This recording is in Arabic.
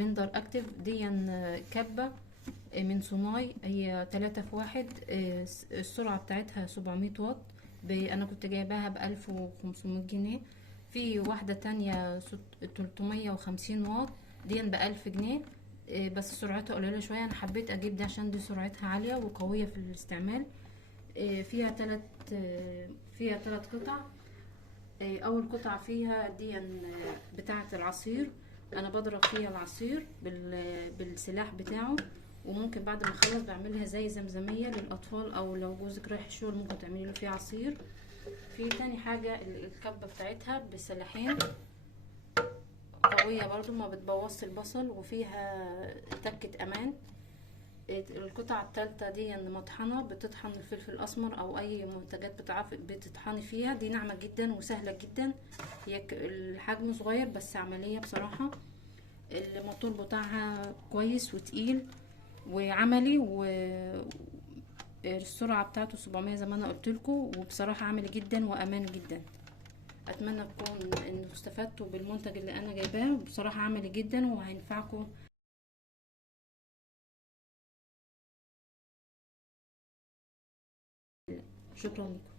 بلندر اكتف دي كبة من صناي، هي 3 في 1. السرعة بتاعتها 700 واط. انا كنت جايباها ب1500 جنيه. في واحدة تانية 350 واط دي ب1000 جنيه. بس سرعتها قليلة شوية، انا حبيت اجيب دي عشان دي سرعتها عالية وقوية في الاستعمال. فيها 3 قطع. اول قطعة فيها دي بتاعة العصير. انا بضرب فيها العصير بالسلاح بتاعه، وممكن بعد ما اخلص بعملها زي زمزمية للاطفال، او لو جوزك رايح الشغل ممكن تعملي له فيها عصير. في تاني حاجة الكبة بتاعتها بسلاحين، قوية برضو ما بتبوظش البصل، وفيها تكة امان. القطعة التالتة دي مطحنة، بتطحن الفلفل الأسمر أو أي منتجات بتطحني فيها. دي ناعمة جدا وسهلة جدا، هي الحجم صغير بس عملية بصراحة. الموتور بتاعها كويس وتقيل وعملي، والسرعة بتاعته 700 زي ما أنا قلتلكوا، وبصراحة عملي جدا وأمان جدا. أتمنى إنكم استفدتوا بالمنتج اللي أنا جايباه، بصراحة عملي جدا وهينفعكم. شكرا لكم.